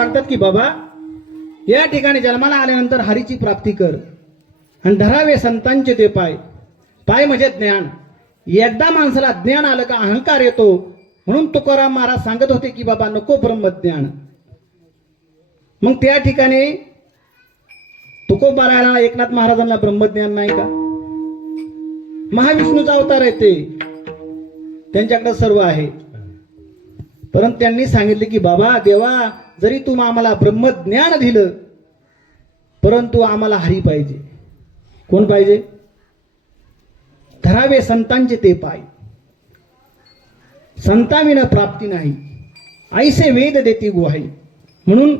सांगतात की बाबा या ठिकाणी जन्माला आल्यानंतर हरीची प्राप्ती कर आणि धरावे संतांचे ते पाय. पाय म्हणजे ज्ञान. एकदा माणसाला ज्ञान आलं का अहंकार येतो. म्हणून तुकाराम महाराज सांगत होते की बाबा नको ब्रह्मज्ञान. मग त्या ठिकाणी तुकोबारायला एकनाथ महाराजांना ब्रह्मज्ञान नाही का? महाविष्णूचा अवतार आहे ते, त्यांच्याकडे सर्व आहे. परंतु त्यांनी सांगितले की बाबा देवा जरी तू आम्हाला ब्रह्मज्ञान दिलं परंतु आम्हाला हरी पाहिजे. कोण पाहिजे? धरावे संतांचे ते पाय. संताविना प्राप्ती नाही ऐसे वेद देती गुहाई. म्हणून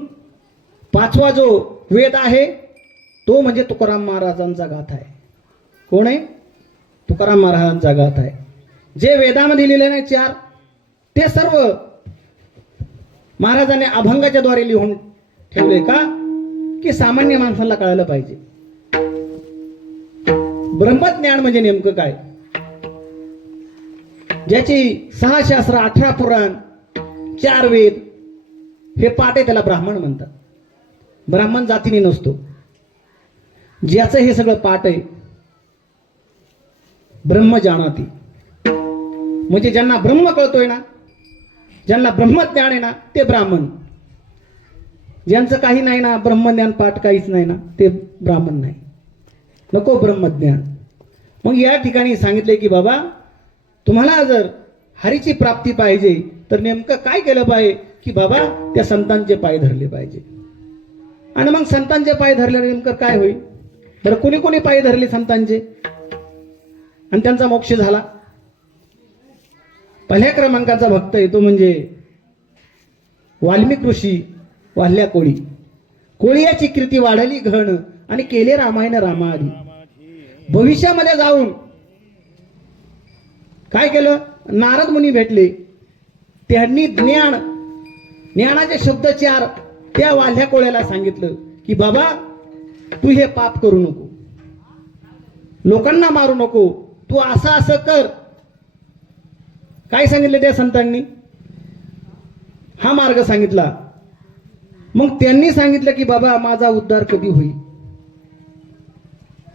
पाचवा जो वेद आहे तो म्हणजे तुकाराम महाराजांचा गाथा आहे. कोण आहे? तुकाराम महाराजांचा गाथा आहे. जे वेदामध्ये लिहिले नाही चार ते सर्व महाराजांनी अभंगाच्या द्वारे लिहून ठेवले का की सामान्य माणसाला कळायला पाहिजे. ब्रह्मज्ञान म्हणजे नेमकं काय? ज्याची 6 शास्त्र 18 पुराण 4 वेद हे पाठ आहे त्याला ब्राह्मण म्हणतात. ब्राह्मण जातीने नसतो. ज्याचं हे सगळं पाठ आहे ब्रह्म जाणाती म्हणजे ज्यांना ब्रह्म कळतोय ना, ज्यांना ब्रह्मज्ञान आहे ना ते ब्राह्मण. ज्यांचं काही नाही ना ब्रह्मज्ञान पाठ काहीच नाही ना ते ब्राह्मण नाही. नको ब्रह्मज्ञान. मग या ठिकाणी सांगितले की बाबा तुम्हाला जर हरीची प्राप्ती पाहिजे तर नेमकं काय केलं पाहिजे की बाबा त्या संतांचे पाय धरले पाहिजे. आणि मग संतांचे पाय धरल्यावर नेमकं काय होईल? तर कोणी कोणी पाय धरले संतांचे आणि त्यांचा मोक्ष झाला? पहिल्या क्रमांकाचा भक्त आहे तो म्हणजे वाल्मिक ऋषी वाल्ल्या कोळी. कोळीयाची कीर्ती वाढली घण आणि केले रामायण रामाआधी. भविष्यामध्ये जाऊन काय केलं? नारद मुनी भेटले. त्यांनी ज्ञानाचे शब्द 4 त्या वाल्ह्या कोळ्याला सांगितलं की बाबा तू हे पाप करू नको, लोकांना मारू नको, तू असं असं कर. काय सांगितलं त्या संतांनी? हा मार्ग सांगितला. मग त्यांनी सांगितलं की बाबा माझा उद्धार कधी होईल?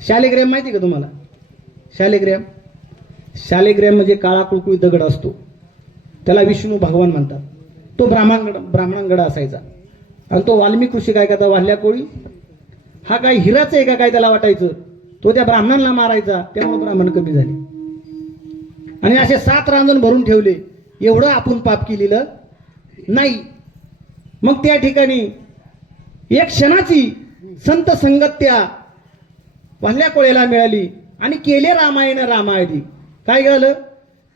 शालिग्राम माहिती का तुम्हाला? शालिग्राम म्हणजे काळा कुळकुळी दगड असतो. त्याला विष्णू भगवान म्हणतात. तो ब्राह्मणांगड असायचा. आणि तो वाल्मिक ऋषी काय करता वाल्ल्या कोळी हा काय हिराच आहे का काय त्याला वाटायचं. तो त्या ब्राह्मणांना मारायचा. त्यामुळे ब्राह्मण कमी झाले. आणि असे 7 रांजण भरून ठेवले. एवढं आपण पाप केलेलं नाही. मग त्या ठिकाणी एक क्षणाची संत संगत त्या वाल्ल्या कोळ्याला मिळाली आणि केले रामायण रामाआधी. काय झालं?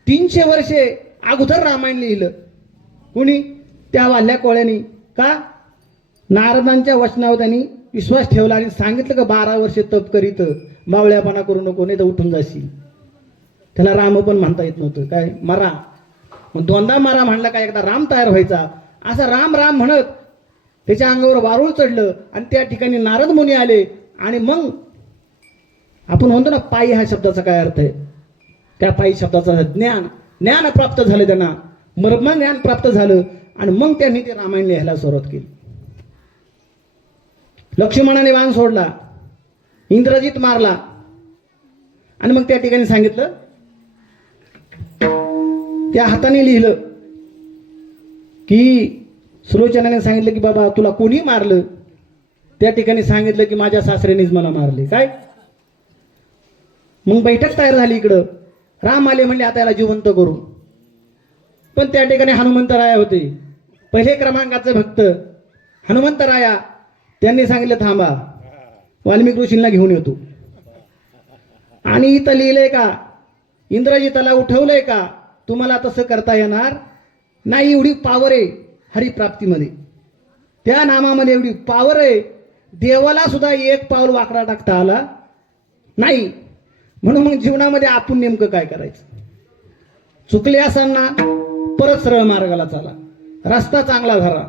300 वर्षे अगोदर रामायण लिहिलं. कुणी? त्या वाल्ल्या कोळ्यानी. का? नारदांच्या वचनावर त्यांनी विश्वास ठेवला आणि सांगितलं का 12 वर्षे तप करीत बावळ्यापणा करू नको नाही तर उठून जाशील. त्याला राम पण म्हणता येत नव्हतं. काय? मरा. मग 2दा मरा म्हणला का एकदा राम तयार व्हायचा. असा राम राम म्हणत त्याच्या अंगावर वारुळ चढलं आणि त्या ठिकाणी नारद मुनी आले. आणि मग आपण म्हणतो ना पायी ह्या शब्दाचा काय अर्थ आहे? त्या पायी शब्दाचा ज्ञान प्राप्त झालं. त्यांना मर्मज्ञान प्राप्त झालं आणि मग त्यांनी ते रामायण लिहायला सुरुवात केली. लक्ष्मणाने बाण सोडला, इंद्रजित मारला आणि मग त्या ठिकाणी सांगितलं त्या हाताने लिहिलं की सुलोचनाने सांगितलं की बाबा तुला कोणी मारलं? त्या ठिकाणी सांगितलं की माझ्या सासऱ्यानेच मला मारले. काय? मग बैठक तयार झाली. इकडं राम आले म्हणले आता याला जिवंत करू. पण त्या ठिकाणी हनुमंतराया होते. पहिले क्रमांकाचे भक्त हनुमंतराया. त्यांनी सांगितलं थांबा वाल्मिक ऋषींना घेऊन येतो. आणि इथं लिहिलंय का? इंद्रजिताला उठवलंय का? तुम्हाला तसं करता येणार नाही. एवढी पावर आहे हरिप्राप्तीमध्ये. त्या नामामध्ये एवढी पावर आहे. देवाला सुद्धा एक पाऊल वाकडा टाकता आला नाही. म्हणून मग जीवनामध्ये आपण नेमकं काय करायचं? चुकले असताना परत सरळ मार्गाला चाला. रस्ता चांगला धरा.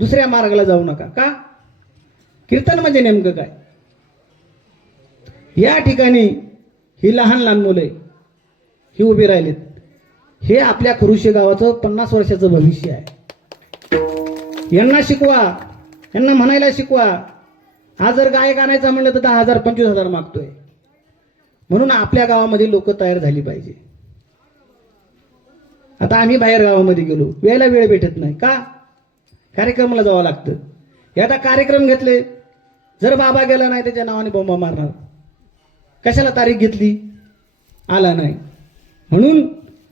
दुसऱ्या मार्गाला जाऊ नका. का? कीर्तन म्हणजे नेमकं काय? या ठिकाणी ही लहान लहान मुले ही उभी राहिलीत. हे आपल्या खरुशे गावाचं 50 वर्षाचं भविष्य आहे. यांना शिकवा, यांना म्हणायला शिकवा. आज जर गायक आणायचा म्हणलं तर 10,000 25,000 मागतोय. म्हणून आपल्या गावामध्ये लोक तयार झाली पाहिजे. आता आम्ही बाहेर गावामध्ये गेलो, वेळेला वेळ भेटत नाही का, कार्यक्रमाला जावं लागतं. आता कार्यक्रम घेतले, जर बाबा गेला नाही त्याच्या नावाने बोंबा मारणार. कशाला तारीख घेतली, आला नाही. म्हणून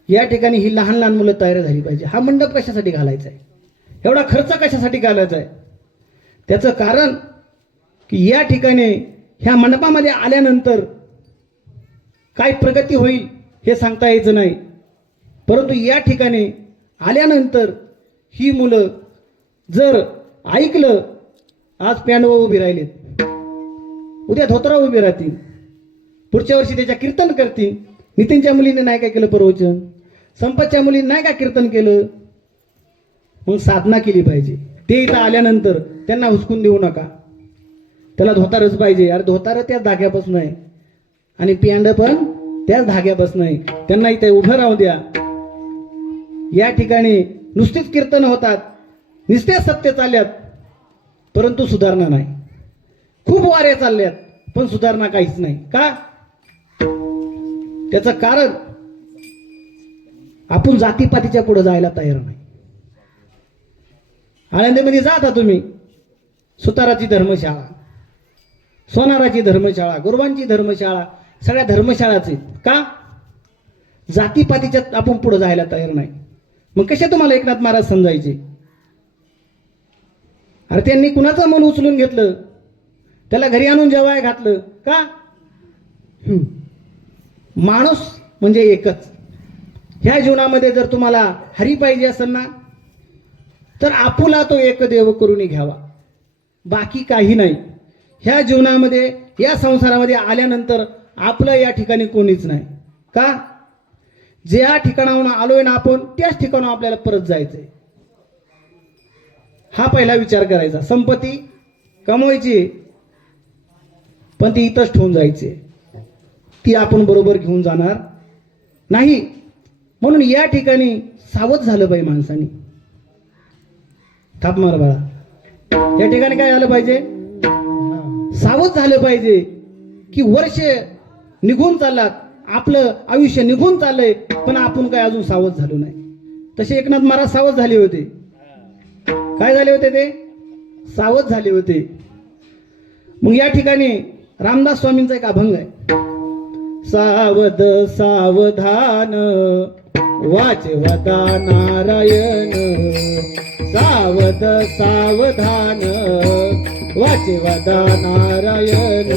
या ठिकाणी ही लहान लहान मुलं तयार झाली पाहिजे. हा मंडप कशासाठी घालायचा आहे, एवढा खर्च कशासाठी घालायचा आहे? त्याचं कारण की या ठिकाणी ह्या मंडपामध्ये आल्यानंतर काय प्रगती होईल हे सांगता यायचं नाही. परंतु या ठिकाणी आल्यानंतर ही मुलं जर ऐकलं, आज पॅन्डवा उभी राहिलेत, उद्या धोतरा उभी राहतील, पुढच्या वर्षी त्याच्या कीर्तन करतील. नितीनच्या मुलीने नाही काय केलं प्रवचन, संपतच्या मुलीने नाही का कीर्तन केलं. मग साधना केली पाहिजे. ते इथं आल्यानंतर त्यांना हुसकून देऊ नका. त्याला धोतारच पाहिजे. अरे धोतार त्याच धाग्यापासून आहे आणि पॅन्ड पण त्याच धाग्यापासून आहे. त्यांना इथे उभं राहू द्या. या ठिकाणी नुसतीच कीर्तन होतात, नुसतेच सत्य चालल्यात, परंतु सुधारणा नाही. खूप वाऱ्या चालल्यात पण सुधारणा काहीच नाही. का? त्याचं कारण आपण जातीपातीच्या पुढे जायला तयार नाही. आळंदीमध्ये जाता तुम्ही, सुताराची धर्मशाळा, सोनाराची धर्मशाळा, गुरुबांची धर्मशाळा, सगळ्या धर्मशाळाच आहेत. का? जातीपातीच्यात आपण पुढे जायला तयार नाही. मग कशा तुम्हाला एकनाथ महाराज समजायचे? अरे त्यांनी कुणाचं मन उचलून घेतलं, त्याला घरी आणून जेवाय घातलं. का? माणूस म्हणजे एकच. ह्या जीवनामध्ये जर तुम्हाला हरी पाहिजे असेल ना, तर आपुला तो एक देव करून घ्यावा, बाकी काही नाही. ह्या जीवनामध्ये, या संसारामध्ये आल्यानंतर आपलं या ठिकाणी कोणीच नाही. का? ज्या ठिकाणाहून आलोय ना आपण, त्याच ठिकाणाहून आपल्याला परत जायचंय. हा पहिला विचार करायचा. संपत्ती कमवायची पण ती इथंच ठेवून जायची, ती आपण बरोबर घेऊन जाणार नाही. म्हणून या ठिकाणी सावध झालं पाहिजे माणसाने. थाप मार बाळा. या ठिकाणी काय झालं पाहिजे? सावध झालं पाहिजे की वर्ष निघून चाललात, आपलं आयुष्य निघून चाललंय, पण आपण काय अजून सावध झालो नाही. तसे एकनाथ महाराज सावध झाले होते. काय झाले होते? ते सावध झाले होते. मग या ठिकाणी रामदास स्वामींचा एक अभंग आहे. सावध सावधान वाचे वदा नारायण, सावध सावधान वाचे वदा नारायण,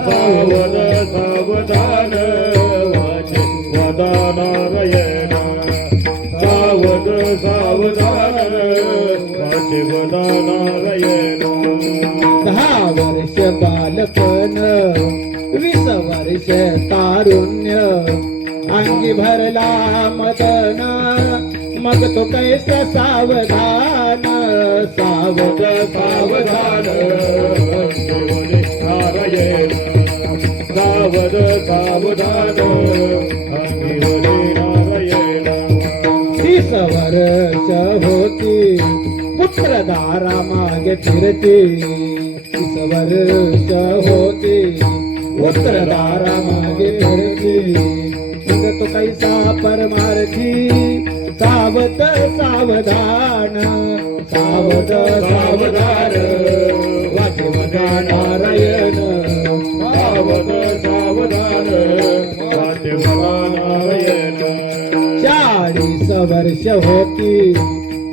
सावध सावधान वाचे वदा नारायण, सावध सावधान वाचे वदा नारायण. 10 वर्ष बालपण 20 वर्ष तारुण्य, अंगी भरला मदन, मग तो कैसा सावधान, सावध सावधान नारायण, सावध सावधान अंगिवरे नारायण. 30 वर्ष होती पुत्र दारा मागे फिरती, 30 वर्ष होती पुत्र दारा मागे फिरती, मग तो कैसा परमार्थी, सावध सावधान, सावध सावधान वाचे वदा नारायण, सावध सावधान वाचे वदा नारायण. 40 वर्ष होती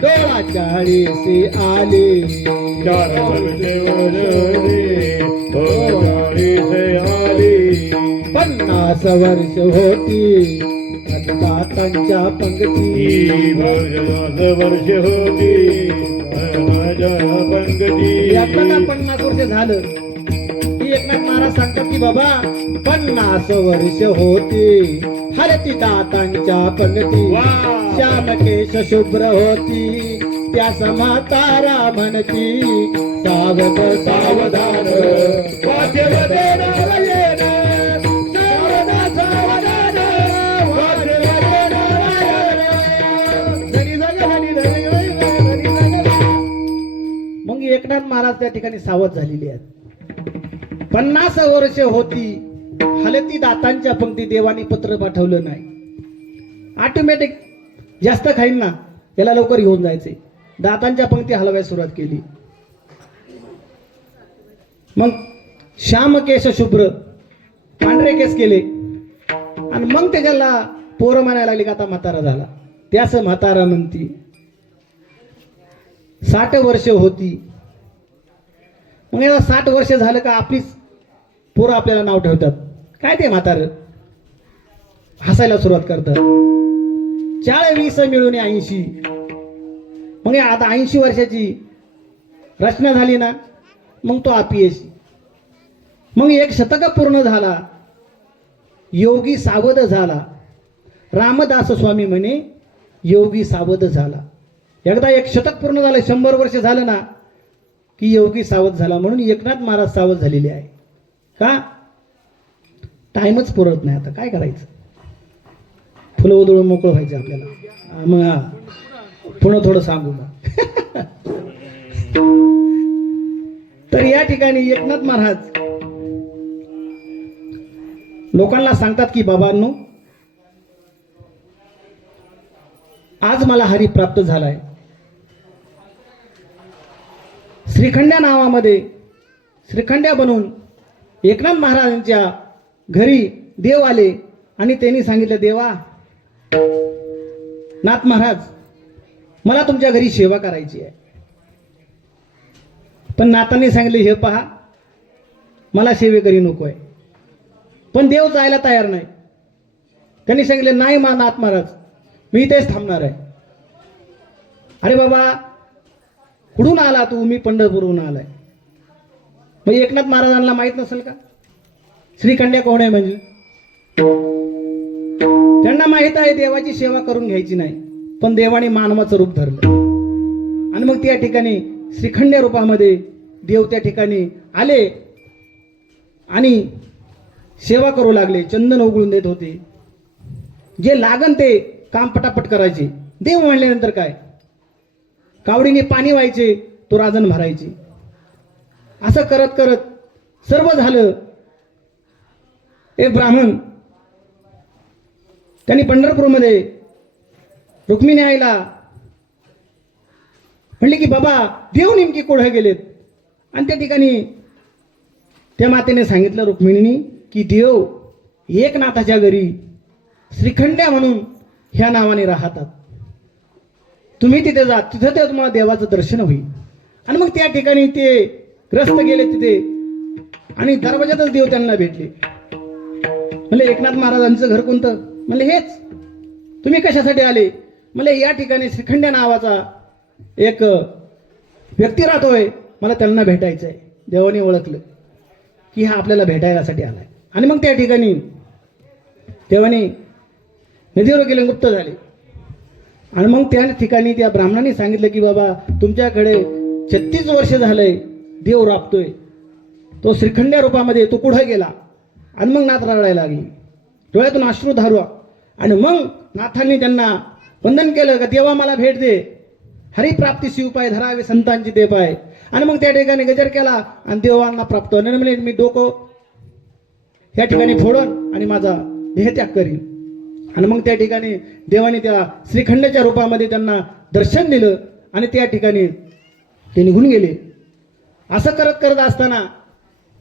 डोळा 40 आली, 4 वर्षे ओढली डोळ्याचे आली. 50 वर्ष होती दातांच्या पंक्ती, 50 वर्ष होती माझ्या पंगती. आपलं का 50 वर्ष झालं की एकनाथ महाराज सांगतात की बाबा 50 वर्ष होती हरती दातांच्या पंक्ती, श्यामकेश शुभ्र होती त्या समातारा म्हणती, सावध सावधान वाचे वदा नारायण, सावध सावधान वाचे वदा नारायण. धनी जग धनी धनी धनी धनी धनी. मग एकनाथ महाराज त्या ठिकाणी सावध झालेले आहेत. 50 वर्ष होती हलती दातांच्या पंक्ती, देवानी पत्र पाठवलं नाही. ऑटोमॅटिक जास्त खाईन ना, याला लवकर घेऊन जायचे. दातांच्या पंक्ती हलवायला सुरुवात केली. मग श्याम केश शुभ्र, पांढरे केस केले आणि मग त्याच्याला पोरं म्हणायला लागली का आता म्हातारा झाला. त्यास म्हातारा म्हणती. 60 वर्ष होती. मग याला 60 वर्ष झालं का आपलीच पोरं आपल्याला नाव ठेवतात, काय ते म्हातारं, हसायला सुरुवात करतात. 40 मिळून 80. मग आता 80 वर्षाची रचना झाली ना, मग तो अपयशी. मग 1 शतक पूर्ण झाला, योगी सावध झाला. रामदास स्वामी म्हणे योगी सावध झाला. एकदा 1 शतक पूर्ण झालं, 100 वर्ष झालं ना की योगी सावध झाला. म्हणून एकनाथ महाराज सावध झालेले आहे. का? टाइमच पुरत नाही. आता काय करायचं, फुलं उधळून मोकळं व्हायचं आपल्याला. मग पुन्हा थोडं सांगू मग. तर या ठिकाणी एकनाथ महाराज लोकांना सांगतात की बाबांनो, आज मला हरी प्राप्त झालाय. श्रीखंड्या नावामध्ये श्रीखंड्या बनवून एकनाथ महाराजांच्या घरी देव आले आणि त्यांनी सांगितलं, देवा नाथ महाराज, मला तुमच्या घरी सेवा करायची आहे. पण नाथांनी सांगितले, हे पहा, मला सेवेकरी नको आहे. पण देव जायला तयार नाही. त्यांनी सांगितले, नाही नाथ महाराज, मी इथेच थांबणार आहे. अरे बाबा, कुठून आला तू? मी पंढरपूरहून आलाय. मग एकनाथ महाराजांना माहित नसेल का श्रीखंड्या कोण आहे? म्हणजे त्यांना माहित आहे देवाची सेवा करून घ्यायची नाही, पण देवाने मानवाचं रूप धरलं. आणि मग त्या ठिकाणी श्रीखंड्या रूपामध्ये देव त्या ठिकाणी आले आणि सेवा करू लागले. चंदन उघडून देत होते. जे लागन ते काम पटापट करायचे. देव म्हणल्यानंतर काय, कावडीने पाणी व्हायचे, तो राजन भरायचे. असं करत करत सर्व झालं. एक ब्राह्मण त्यांनी पंढरपूरमध्ये रुक्मिणी आईला म्हणले की बाबा, देव नेमकी कोठे गेलेत? आणि त्या ठिकाणी त्या मातेने सांगितलं रुक्मिणीनी की देव एकनाथाच्या घरी श्रीखंड्या म्हणून ह्या नावाने राहतात. तुम्ही तिथे जा, तिथे ते तुम्हाला देवाचं दर्शन होईल. आणि मग त्या ठिकाणी ते ग्रस्त गेले तिथे आणि दरवाजातच देव त्यांना भेटले. म्हणले, एकनाथ महाराजांचं घर कोणतं? म्हणले, हेच. तुम्ही कशासाठी आले? म्हणले, या ठिकाणी श्रीखंड्या नावाचा एक व्यक्ती राहतोय, मला त्यांना भेटायचं आहे. देवाने ओळखलं की हा आपल्याला भेटायसाठी आलाय. आणि मग त्या ठिकाणी देवाने नदीवर गेले, गुप्त झाले. आणि मग त्या ठिकाणी त्या ब्राह्मणाने सांगितलं की बाबा, तुमच्याकडे 36 वर्ष झालंय देव राबतोय, तो श्रीखंड्या रूपामध्ये तो कुठं गेला? आणि मग नाथ रडायला लागली, डोळ्यातून अश्रू धारवा. आणि मग नाथांनी त्यांना वंदन केलं का देवा मला भेट दे, हरिप्राप्ती शिवपाय धरावे संतांची ते पाय. आणि मग त्या ठिकाणी गजर केला आणि देवांना प्राप्त. म्हणजे मी डोकं या ठिकाणी फोडून आणि माझा देहत्याग करीन. आणि मग त्या ठिकाणी देवाने त्या श्रीखंडाच्या रूपामध्ये त्यांना दर्शन दिलं आणि त्या ठिकाणी ते निघून गेले. असं करत करत असताना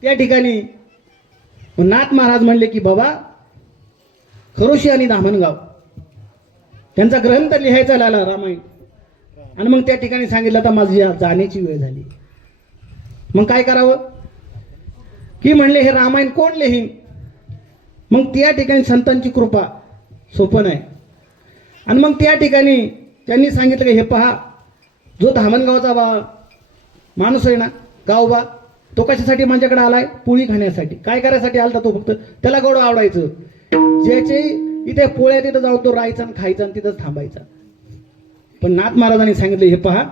त्या ठिकाणी नाथ महाराज म्हणले की बाबा, खरोशी आणि धामणगाव त्यांचा ग्रंथ लिहायचा लागला रामायण. आणि मग त्या ठिकाणी सांगितलं आता माझी जाण्याची वेळ झाली. मग काय करावं की म्हणले, हे रामायण कोण लिहीन? मग त्या ठिकाणी संतांची कृपा सोपं आहे. आणि मग त्या ठिकाणी त्यांनी सांगितलं की हे पहा, जो धामणगावचा माणूस आहे ना, गावबा, तो कशासाठी माझ्याकडे आलाय? पोळी खाण्यासाठी. काय करायसाठी आलता तो? फक्त त्याला गोड आवडायचं. ज्याचे इथे पोळ्या तिथं जाऊन तो राहायचा आणि खायचा आणि तिथंच थांबायचा. पण नाथ महाराजांनी सांगितलं, हे पहा,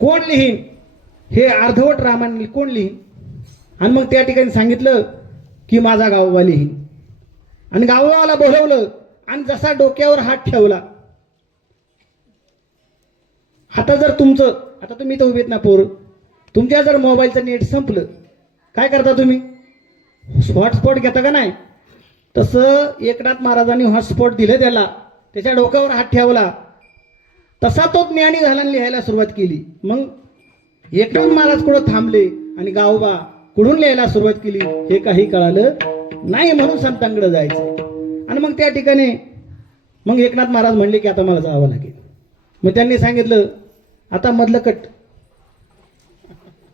कोण लिहीन हे अर्धवट रामायण कोण लिहीन? आणि मग त्या ठिकाणी सांगितलं की माझा गावबा लिहीन. आणि गावबाला बोलवलं आणि जसा डोक्यावर हात ठेवला, आता जर तुमचं आता तुम्ही तर उभेत ना पोर, तुमच्या जर मोबाईलचं नेट संपलं काय करता तुम्ही? हॉटस्पॉट घेता का नाही? तसं एकनाथ महाराजांनी हॉटस्पॉट दिलं त्याला, त्याच्या डोक्यावर हात ठेवला, तसा तो ज्ञानी झाला आणि लिहायला सुरुवात केली. मग एकनाथ महाराज कुठं थांबले आणि गावोबा कुठून लिहायला सुरुवात केली हे काही कळालं नाही, म्हणून संतांकडे जायचं. आणि मग त्या ठिकाणी मग एकनाथ महाराज म्हणले की आता मला जावं लागेल. मग त्यांनी सांगितलं आता मधलं कट.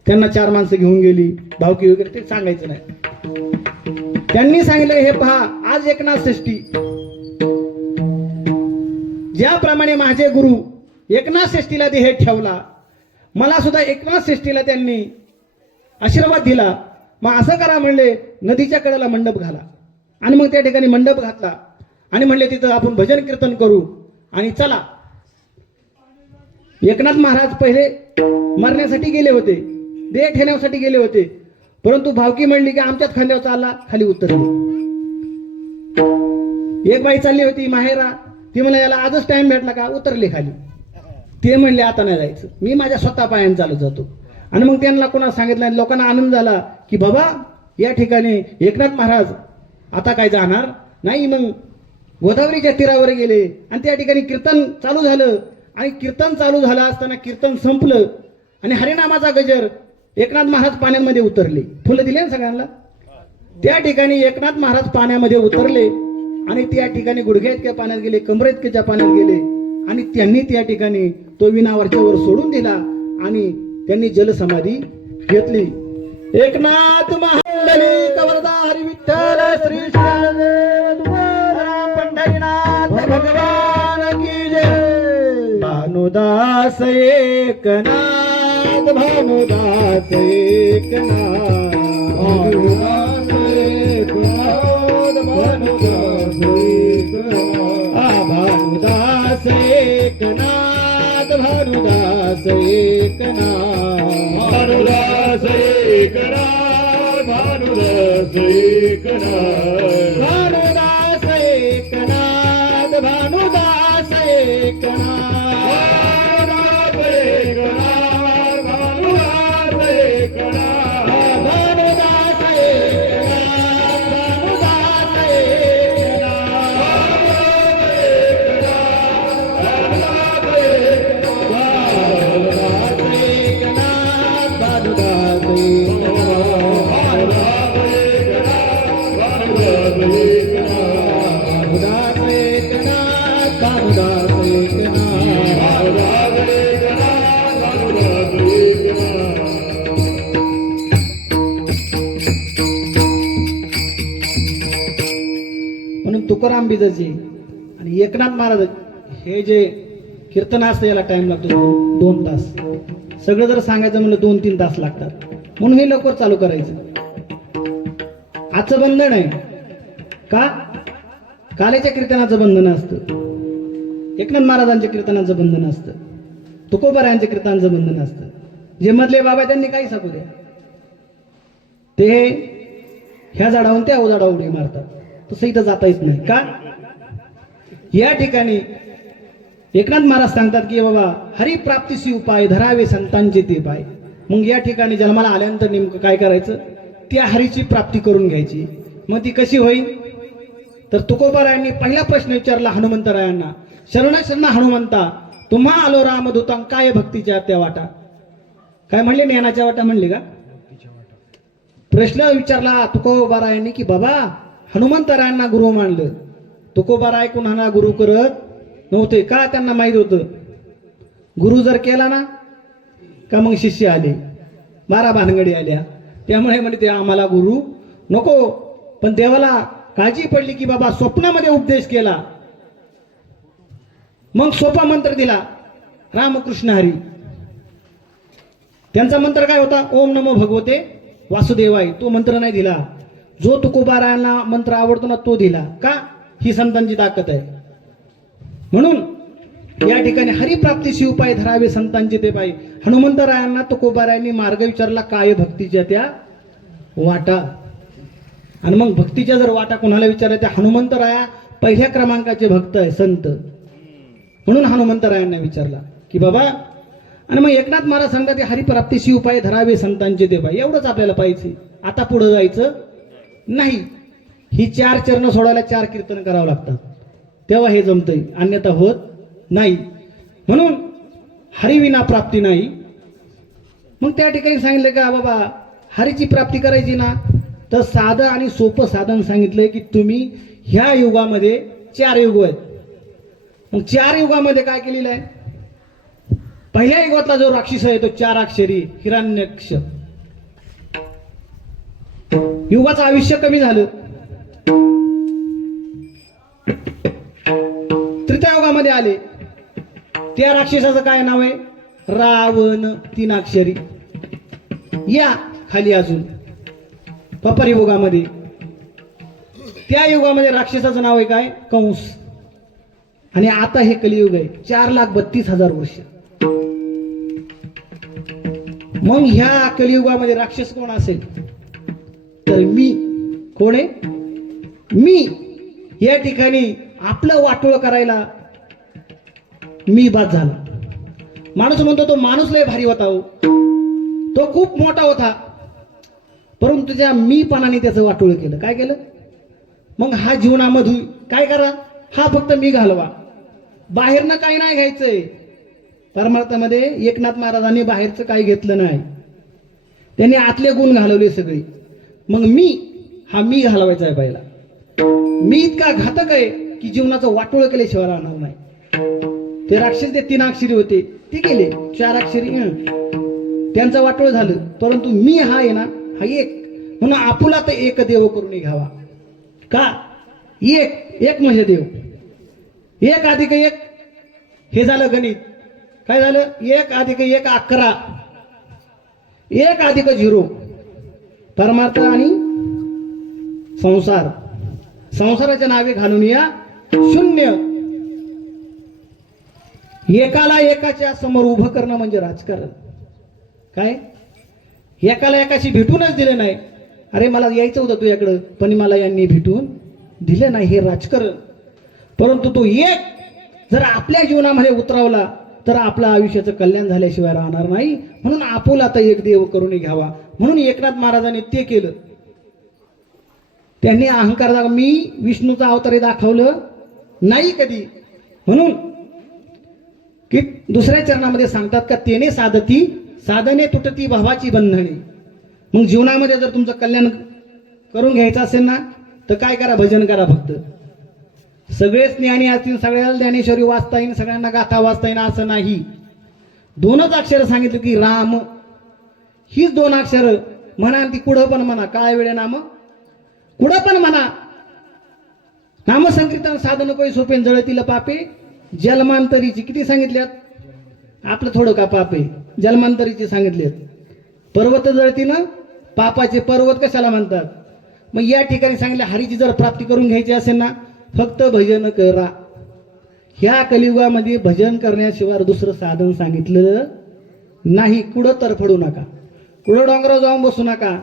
त्यांना 4 माणसं घेऊन गेली, भावकी वगैरे ते सांगायचं नाही. त्यांनी सांगितलं हे पहा, आज एकनाथ षष्ठी, ज्याप्रमाणे माझे गुरु एकनाथ षष्ठीला देह ठेवला, मला सुद्धा एकनाथ षष्ठीला त्यांनी आशीर्वाद दिला. मग असं करा म्हणले, नदीच्या कडेला मंडप घाला. आणि मग त्या ठिकाणी मंडप घातला आणि म्हणले तिथं आपण भजन कीर्तन करू. आणि चला, एकनाथ महाराज पहिले मरण्यासाठी गेले होते, देह ठेवण्यासाठी गेले होते, परंतु भावकी म्हणली की आमच्याच खांद्यावर चालला, खाली उतरली. एक बाई चालली होती माहेरा, ती म्हणला याला आजच टाइम भेटला का, उतरले खाली. ते म्हणले आता नाही जायचं, मी माझ्या स्वतः पायाने चालत जातो. आणि मग त्यांना कोणाला सांगितलं, लोकांना आनंद झाला की बाबा या ठिकाणी एकनाथ महाराज आता काय जाणार नाही. मग गोदावरीच्या तीरावर गेले आणि त्या ठिकाणी कीर्तन चालू झालं. आणि कीर्तन चालू झालं असताना कीर्तन संपलं आणि हरिनामाचा गजर, एकनाथ महाराज पाण्यामध्ये उतरले. फुलं दिले ना सगळ्यांना. त्या ठिकाणी एकनाथ महाराज पाण्यामध्ये उतरले आणि त्या ठिकाणी गुडघ्या इतक्या पाण्यात गेले, कमरे इतक्याच्या पाण्यात गेले. आणि त्यांनी त्या ठिकाणी तो विना वरच्यावर सोडून दिला आणि त्यांनी जलसमाधी घेतली. एकनाथ महामंडळी कवरदा हरी विठ्ठल श्री पंढरीनाथ भगवान की जय. भानुदास एकनाथ, भानुदास एकनाथ, भानुदास एकनाथ, भानुदास एकनाथ, भानुदास एकनाथ, भानुदास एकनाथ, भानुदास एकनाथ, भानुदास एकनाथ, भानुदास एकनाथ, भानुदास एकनाथ, म्हणून तुकाराम बीजाची आणि एकनाथ महाराज हे जे कीर्तन असतं याला टाइम लागतो 2 तास. सगळं जर सांगायचं म्हणलं 2-3 तास लागतात. म्हणून हे लवकर चालू करायचं. आजचं बंधन आहे का, कालेच्या कीर्तनाचं बंधन असतं, एकनाथ महाराजांच्या कीर्तनाचं बंधन असतं, तुकोबारायांच्या कीर्तनाचं बंधन असतं. जे मधले बाबा त्यांनी काही सांगू द्या, ते ह्या झाडावरून त्या झाडावर उडी मारतात. तसं इथं जाता येत नाही का. या ठिकाणी एकनाथ महाराज सांगतात की बाबा हरिप्राप्तीशी उपाय धरावे संतांचे ते पाय. मग या ठिकाणी जन्माला आल्यानंतर नेमकं काय करायचं, त्या हरीची प्राप्ती करून घ्यायची. मग ती कशी होईल, तर तुकोबारायांनी पहिला प्रश्न विचारला हनुमंतरायांना, शरण शरण हनुमंता तुम्हा आलो रामदूतां काय भक्तीच्या त्या वाटा. काय म्हणले, ज्ञानाच्या वाटा म्हणले का. प्रश्न विचारला तुकोबारायांनी की बाबा हनुमंतरायांना गुरु मानलं. तुकोबाराय कुणाला गुरु करत नव्हते का, त्यांना माहित होतं गुरु जर केला ना का मग शिष्य आले, 12 भानगडी आल्या. त्यामुळे म्हणजे ते आम्हाला गुरु नको. पण देवाला काळजी पडली की बाबा स्वप्नामध्ये उपदेश केला, मग सोपा मंत्र दिला रामकृष्ण हरी. त्यांचा मंत्र काय होता, ओम नमो भगवते वासुदेवाय. तो मंत्र नाही दिला. जो तुकोबारायांना मंत्र आवडतो ना तो दिला. का, ही संतांची ताकद आहे. म्हणून या ठिकाणी हरिप्राप्तीशी उपाय धरावे संतांचे ते पाय. हनुमंतरायांना तुकोबारायांनी मार्ग विचारला काय भक्तीच्या त्या वाटा. आणि मग भक्तीच्या जर वाटा कोणाला विचारल्या, त्या हनुमंतराया पहिल्या क्रमांकाचे भक्त आहे संत. म्हणून हनुमंतरायांना विचारला की बाबा आणि मग एकनाथ महाराज सांगतात ते हरिप्राप्तीशी उपाय धरावे संतांचे देवा. एवढंच आपल्याला पाहिजे, आता पुढे जायचं नाही. ही 4 चरण सोडायला 4 कीर्तन करावं लागतात, तेव्हा हे जमतंय, अन्यथा होत नाही. म्हणून हरिविना प्राप्ती नाही. मग त्या ठिकाणी सांगितलं का बाबा हरीची प्राप्ती करायची ना, तर साधं आणि सोपं साधन सांगितलंय की तुम्ही ह्या युगामध्ये 4 युग आहेत. मग 4 युगामध्ये काय केलेलं आहे? पहिल्या युगातला जो राक्षस आहे तो 4 अक्षरी हिरण्यक्ष. युगाचं आयुष्य कमी झालं. तृतीय युगामध्ये आले, त्या राक्षसाचं काय नाव आहे? रावण. 3 अक्षरी. या खाली अजून द्वापर युगामध्ये, त्या युगामध्ये राक्षसाचं नाव आहे काय? कंस. आणि आता हे कलियुग आहे, 4,32,000 वर्ष. मग ह्या कलियुगामध्ये राक्षस कोण असेल? तर मी. कोण आहे? मी. या ठिकाणी आपलं वाटोळ करायला मी बाद झाला. माणूस म्हणतो तो माणूस लय भारी होता हो, तो खूप मोठा होता, परंतु तुझ्या मीपणाने त्याचं वाटोळ केलं. काय केलं? मग हा जीवनामधून काय करा? हा फक्त मी घालवा, बाहेरनं काही नाही घ्यायचंय. परमार्थामध्ये एकनाथ महाराजांनी बाहेरचं काही घेतलं नाही, त्यांनी आतले गुण घालवले सगळे. मग मी घालवायचा आहे पहिला. मी इतका घातक आहे की जीवनाचं वाटोळ केल्याशिवाय राहणार नाही. ते राक्षस ते 3 अक्षरी होते, ते गेले 4 अक्षरी, त्यांचं वाटोळ झालं. परंतु मी हा आहे ना, हा एक. म्हणून आपुला तर एक देव करून घ्यावा. का? एक म्हणजे देव. 1 अधिक 1 हे झालं गणित. काय झालं? 1 अधिक 1 11. 1 अधिक 0 परमार्थ आणि संसार. संसाराच्या नावे घालून या 0. एकाला एकाच्या समोर उभं करणं म्हणजे राजकारण. काय? एकाला एकाशी भेटूनच दिले नाही. अरे मला यायचं होतं तुझ्याकडं, पण मला यांनी भेटून दिलं नाही, हे राजकारण. परंतु तो एक जर आपल्या जीवनामध्ये उतरवला तर आपलं आयुष्याचं कल्याण झाल्याशिवाय राहणार नाही. म्हणून आपुला तर एक देव करून घ्यावा. म्हणून एकनाथ महाराजांनी ते केलं. त्यांनी अहंकार मी विष्णूचा अवतार दाखवलं नाही कधी. म्हणून की दुसऱ्या चरणामध्ये सांगतात का तेने साधती साधने तुटती भावाची बंधने. मग जीवनामध्ये जर तुमचं कल्याण करून घ्यायचं असेल ना, तर काय करा? भजन करा फक्त. सगळेच ज्ञानी असतील, सगळ्याला ज्ञानेश्वरी वाचता येईल, सगळ्यांना गाथा वाचता येईल असं नाही. 2च अक्षर सांगितलं की राम. हीच 2 अक्षर म्हणा, ती कुठं पण म्हणा, काय वेळे नाम कुठं पण म्हणा. नामसंकीर्तन साधन कोई सोपे जळतील पापे जन्मांतरीची. किती सांगितल्यात? आपलं थोडं का पाप आहे? जन्मांतरीची सांगितलेत. पर्वत जळतीनं पापाचे. पर्वत कशाला म्हणतात? मग या ठिकाणी सांगितलं हरीची जर प्राप्ती करून घ्यायची असेल ना, फक्त भजन करा. ह्या कलियुगामध्ये भजन करण्याशिवाय दुसरं साधन सांगितलं नाही. कुठं तरफडू नका, कुठं डोंगरावर जाऊन बसू नका.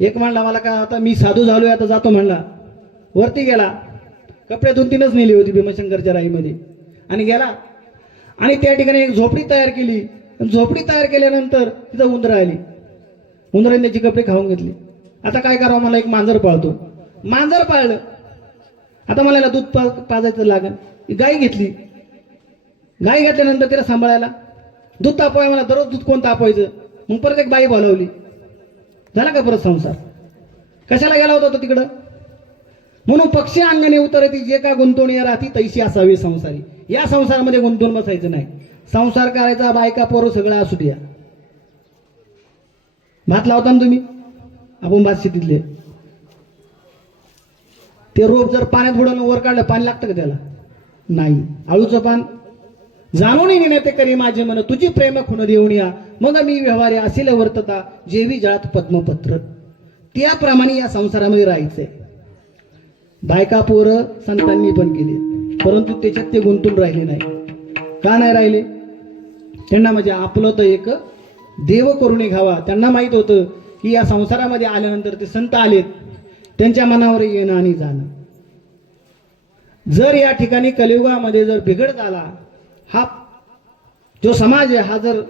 एक म्हणला मला का आता मी साधू झालोय, आता जातो म्हणला. वरती गेला, कपडे 2-3च नेली होती भीमशंकरच्या राईमध्ये, आणि गेला. आणि त्या ठिकाणी एक झोपडी तयार केली. झोपडी तयार केल्यानंतर तिथं उंदरं आली. उंदराने त्याची कपडे खाऊन घेतली. आता काय करावं? मला एक मांजर पाळतो. मांजर पाळलं. आता मला दूध पाजायचं लागेल. गाय घेतली. गाय घेतल्यानंतर तिला सांभाळायला, दूध तापवाय, मला दररोज दूध कोण तापवायचं? मग परत एक बाई बोलावली. झाला का परत संसार? कशाला गेला होता तो तिकडं? म्हणून पक्षी अंगणे उतरती जे का गुंतवणी राहती तैशी असावी संसारी. या संसारामध्ये गुंतवून बसायचं नाही. संसार करायचा, बायका पोरं सगळं असू द्या. भात लावता ना तुम्ही, आपण भात शेतीतले, ते रोप जर पाण्यात बुडवून वर काढलं, पाणी लागतं का त्याला? नाही. आळूचं पान जाणून नेते करी माझे मन, तुझी प्रेम खुण देऊन या, मग मी व्यवहारे असेल वर्तता जेवी जळात पद्मपत्र. त्याप्रमाणे या संसारामध्ये राहायचंय. बायका पोरं संतांनी पण केले, परंतु त्याच्यात ते गुंतून राहिले नाही. का नाही राहिले? त्यांना म्हणजे आपलं तर एक देव करून घ्यावा. त्यांना माहित होतं की या संसारामध्ये आल्यानंतर ते संत आलेत, त्यांच्या मनावर येणं आणि जाणं. जर या ठिकाणी कलियुगामध्ये जर बिघड झाला, हा जो समाज आहे हा जर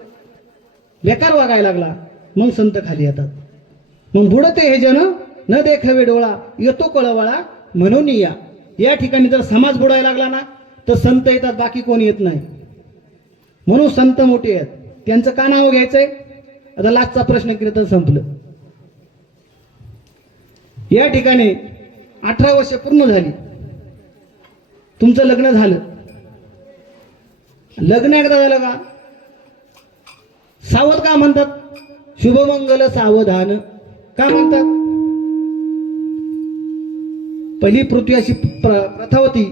बेकार वागायला लागला मग संत खाली येतात. मग बुडते हे जन न देखावे डोळा येतो कळवाळा म्हणून या ठिकाणी जर समाज बुडायला लागला ना तर संत येतात, बाकी कोणी येत नाही. म्हणून संत मोठे आहेत. त्यांचं का नाव घ्यायचंय? आता लास्टचा प्रश्न कीर्तन संपलं. या ठिकाणी 18 वर्ष पूर्ण झाली, तुमचं लग्न झालं. लग्न एकदा झालं का सावध का म्हणतात? शुभमंगल सावधान का म्हणतात? पहिली पृथ्वी अशी प्रथा होती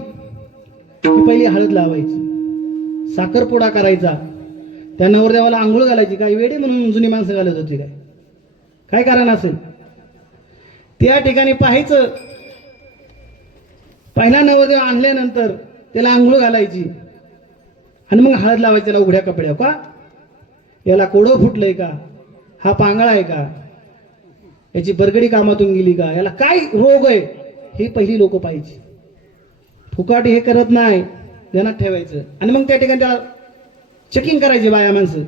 की पहिली हळद लावायची, साखरपुडा करायचा, त्या नवरदेवाला आंघोळ घालायची. काय वेडे म्हणून जुनी माणसं घालत होती काय कारण असेल? त्या ठिकाणी पाहायचं, पहिला नवरदेव आणल्यानंतर त्याला आंघोळ घालायची आणि मग हळद लावायची त्याला उघड्या कपड्या. का? याला कोडं फुटलंय का? हा पांगळा आहे का? याची बरगडी कामातून गेली का? याला काय रोग आहे? हे पहिली लोक पाहिजे. फुकाट हे करत नाही, ध्यानात ठेवायचं. आणि मग त्या ठिकाणी त्याला चेकिंग करायची, बाया माणसं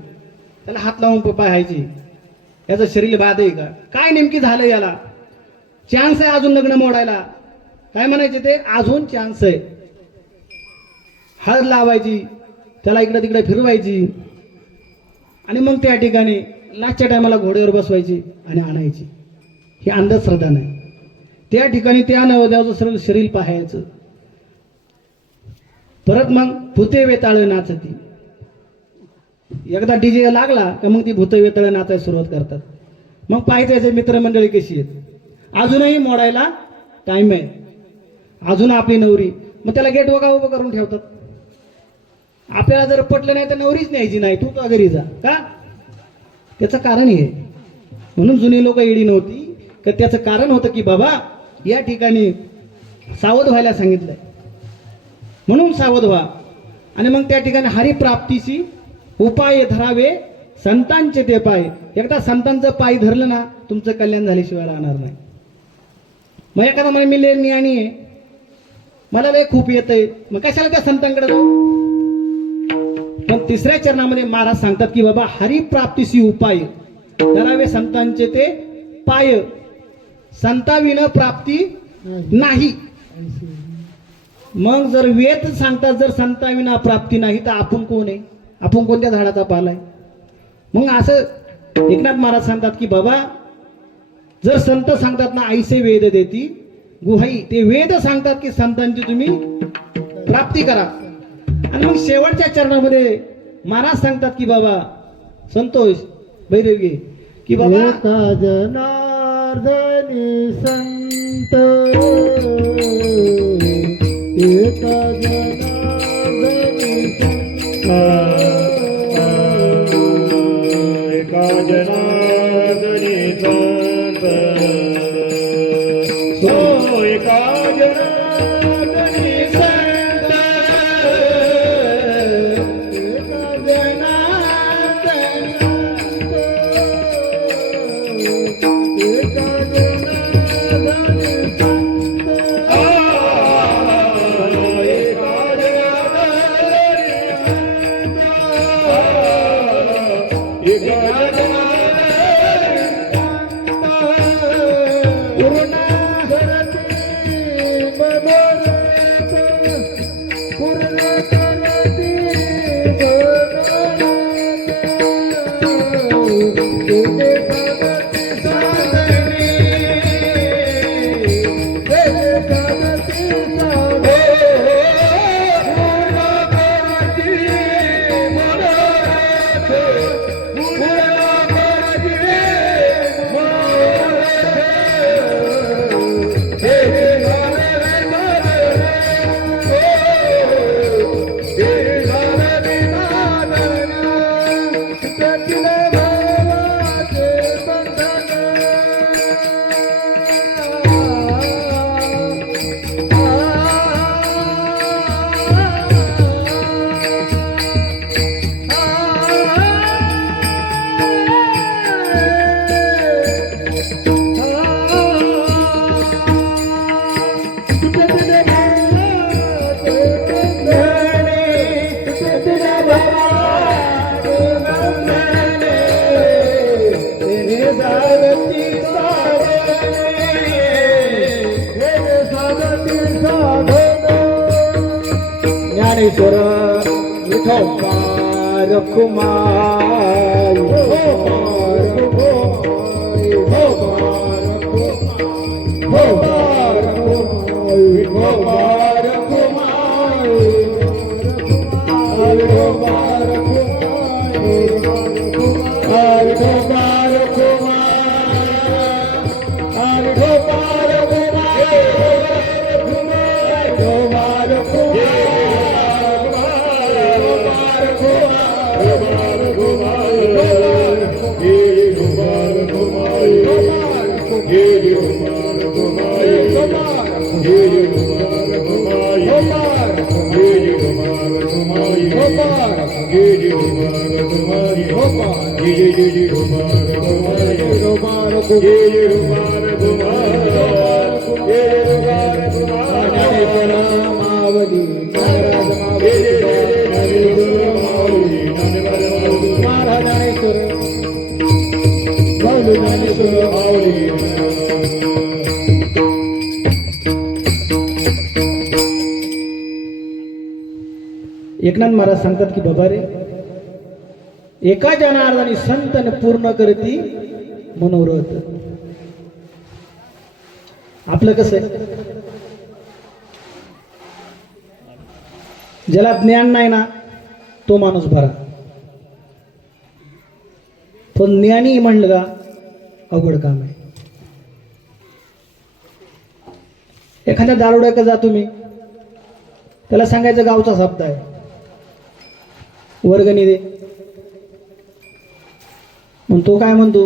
त्याला हात लावून पाहायची, याचं शरीर बाद आहे का? काय नेमकी झालं याला? चान्स आहे अजून लग्न मोडायला. काय म्हणायचे ते? अजून चान्स आहे. हळद लावायची, त्याला इकडे तिकडे फिरवायची आणि मग त्या ठिकाणी लास्टच्या टायमाला घोड्यावर बसवायची आणि आणायची. ही अंधश्रद्धा नाही. त्या ठिकाणी त्या नवरदेवाचं सरळ शरीर पाहायचं. परत मग भूते वेताळ नाचती. एकदा डीजे लागला का मग ती भूत वेताळ नाचायला सुरुवात करतात. मग पाहायचं याचे मित्रमंडळी कशी आहेत. अजूनही मोडायला टाइम आहे, अजून आपली नवरी. मग त्याला गेट वगा उभं करून ठेवतात. आपल्याला जर पटलं नाही तर नवरीच न्यायची नाही, तू का घरी जा. का? त्याचं कारण हे. म्हणून जुनी लोक येडी नव्हती, तर त्याचं कारण होतं की बाबा या ठिकाणी सावध व्हायला सांगितलंय, म्हणून सावध व्हा. आणि मग त्या ठिकाणी हरिप्राप्तीची उपाय धरावे संतांचे ते पाय. एकदा संतांचं पाय धरलं ना तुमचं कल्याण झाल्याशिवाय राहणार नाही. मग एखादा म्हणे मी लय ज्ञानी आहे, मला लय खूप येतंय, मग कशाला त्या संतांकडे जाऊ? पण तिसऱ्या चरणामध्ये महाराज सांगतात की बाबा हरिप्राप्तीशी उपाय धरावे संतांचे ते पाय, संताविना प्राप्ती नाही. मग जर वेद सांगतात जर संताविना प्राप्ती नाही तर आपण कोण आहे? आपण कोणत्या झाडाचा पाला आहे? मग असं एकनाथ महाराज सांगतात की बाबा जर संत सांगतात ना ऐसे वेद देती गुहाई, ते वेद सांगतात की संतांची तुम्ही प्राप्ती करा. आणि मग शेवटच्या चरणामध्ये महाराज सांगतात की बाबा संतोष भैरवी की बाबा एका जनार्दनी संत, एका जनार्दनी संत, एका जनार्दनी संत, एका जनार्दनी संत, एका जनार्दनी संत, एका जनार्दनी संत, एका जनार्दनी संत, एका ज्ञानेश्वर विठोबा रखुमाई एकनाथ महाराज सांगतात की बाबा रे, एका जनार्दनी संतन पूर्ण करती मनोरथ. आपलं कसं आहे, ज्याला ज्ञान नाही ना तो माणूस भरा, पण ज्ञानी म्हणलं का अवघड काम आहे. एखाद्या दारुड्याकडे जा तुम्ही, त्याला सांगायचं गावचा शब्द आहे, वर्गणी दे, मग तो काय म्हणतो,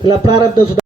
त्याला प्रारब्ध सुद्धा